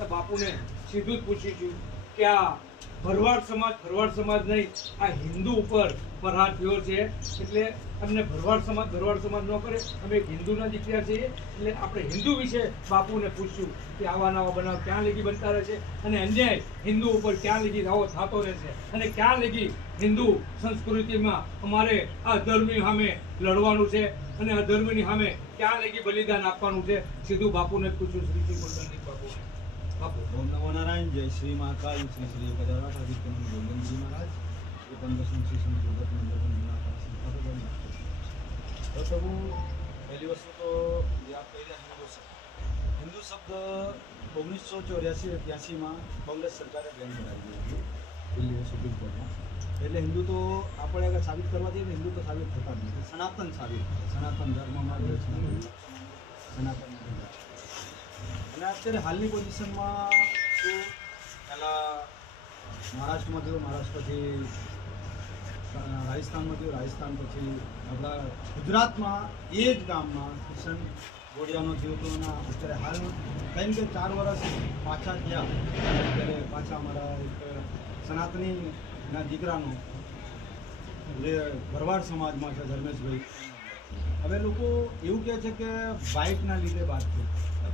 તો બાપુને સીધું જ પૂછીશું કે આ ભરવાડ સમાજ નહીં, આ હિન્દુ ઉપર પ્રહાર થયો છે, એટલે અમને ભરવાડ સમાજ ન કરે. અમે એક હિન્દુના દીકરા છીએ, એટલે આપણે હિન્દુ વિશે બાપુને પૂછ્યું કે આવા નવા બનાવ ક્યાં લગી બનતા રહે છે, અને અન્યાય હિન્દુ ઉપર ક્યાં લગી આવો થતો રહેશે, અને ક્યાં લગી હિન્દુ સંસ્કૃતિમાં અમારે આ ધર્મની સામે લડવાનું છે, અને આ ધર્મની સામે ક્યાં લગી બલિદાન આપવાનું છે. સીધું બાપુને જ પૂછ્યું. શ્રી શ્રી ગુરુદાનજી બાપુ. ओम नमो नारायण। जय श्री महाकाल। श्री श्री गजानन आदित्यनाथ गोविंद जी महाराज ये 15 श्री संजोगत मंडल तो प्रभु पहली वस्तु तो ये आप कह हिंदू शब्द 1984-83 में कांग्रेस सरकारे बैन कराई थी दिल्ली सुप्रीम कोर्ट में। એટલે હિન્દુ તો આપણે અગર સાબિત કરવા દઈએ હિન્દુ તો સાબિત થતા જ નથી, સનાતન સાબિત, સનાતન ધર્મમાં સનાતન અને અત્યારે હાલની પોઝિશનમાં તો પહેલાં મહારાષ્ટ્રમાં થયું, મહારાષ્ટ્ર પછી રાજસ્થાનમાં થયું, રાજસ્થાન પછી આપણા ગુજરાતમાં એ જ ગામમાં કિશન ગોડિયાનો થયું હતું. અને અત્યારે હાલ કંઈ કે 4 વર્ષ પાછા થયા અત્યારે પાછા અમારા એક સનાતનીના દીકરાનો જે ભરવાડ સમાજમાં છે ધર્મેશભાઈ, હવે લોકો એવું કહે છે કે બાઇકના લીધે વાત છે.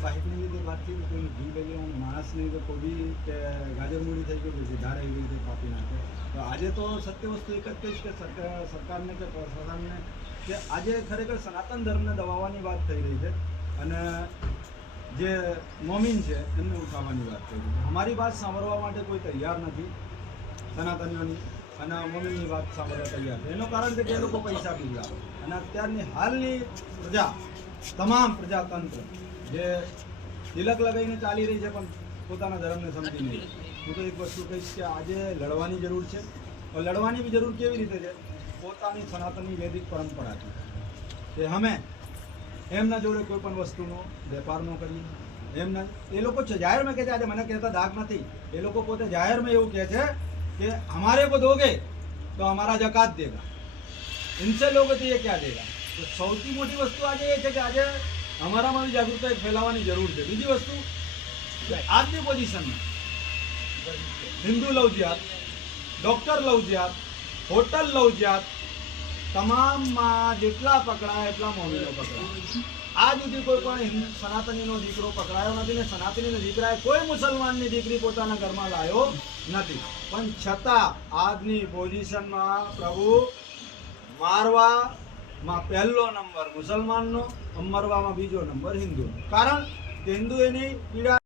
બાઇકની લીધે વાત થઈ, કોઈનું ઘી લઈ ગયું, માણસની લીધે કોઈ બી કે ગાજરમૂડી થઈ ગયું, ધારા એવી રીતે કાપી નાખે. તો આજે તો સત્ય વસ્તુ એક જ કહીશ કે સરકારને કે પ્રશાસનને કે આજે ખરેખર સનાતન ધર્મને દબાવવાની વાત થઈ રહી છે, અને જે મોમીન છે એમને ઉઠાવવાની વાત થઈ રહી છે. અમારી વાત સાંભળવા માટે કોઈ તૈયાર નથી સનાતનીઓની, અને મોમીનની વાત સાંભળવા તૈયાર છે. એનું કારણ છે કે એ લોકો પૈસા પીવા, અને અત્યારની હાલની પ્રજા, તમામ પ્રજાતંત્ર જે તિલક લગાવીને ચાલી રહી છે પણ પોતાના ધર્મને સમજી નહીં. હું તો એક વસ્તુ કહીશ કે આજે લડવાની જરૂર છે. લડવાની બી જરૂર કેવી રીતે છે? પોતાની સનાતનની વૈદિક પરંપરા છે કે અમે એમના જોડે કોઈ પણ વસ્તુનો વેપાર ન કરીએ. એમના એ લોકો છે જાહેરમાં કહે છે, આજે મને કહેતા દાગ નથી, એ લોકો પોતે જાહેરમાં એવું કહે છે કે हमारे को दोगे तो हमारा जकात देगा, इनसे लोगे तो ये क्या देगा. तो સૌથી મોટી વસ્તુ આજે એ છે કે આજે અમારામાં બી જાગૃતતા ફેલાવવાની જરૂર છે. બીજી વસ્તુ આજની પોઝિશનમાં હિન્દુ લવ જિહાદ, ડૉક્ટર લવ જિહાદ, હોટલ લવ જિહાદ, તમામમાં જેટલા પકડાય એટલા મોમીનો પકડાય. આજ સુધી કોઈ પણ સનાતનીનો દીકરો પકડાયો નથી, ને સનાતનીનો દીકરાએ કોઈ મુસલમાનની દીકરી પોતાના ઘરમાં લાવ્યો નથી. પણ છતાં આજની પોઝિશનમાં પ્રભુ મારવામાં પહેલો નંબર મુસલમાનનો, મરવામાં બીજો નંબર હિન્દુનો. કારણ કે હિન્દુ એની પીડા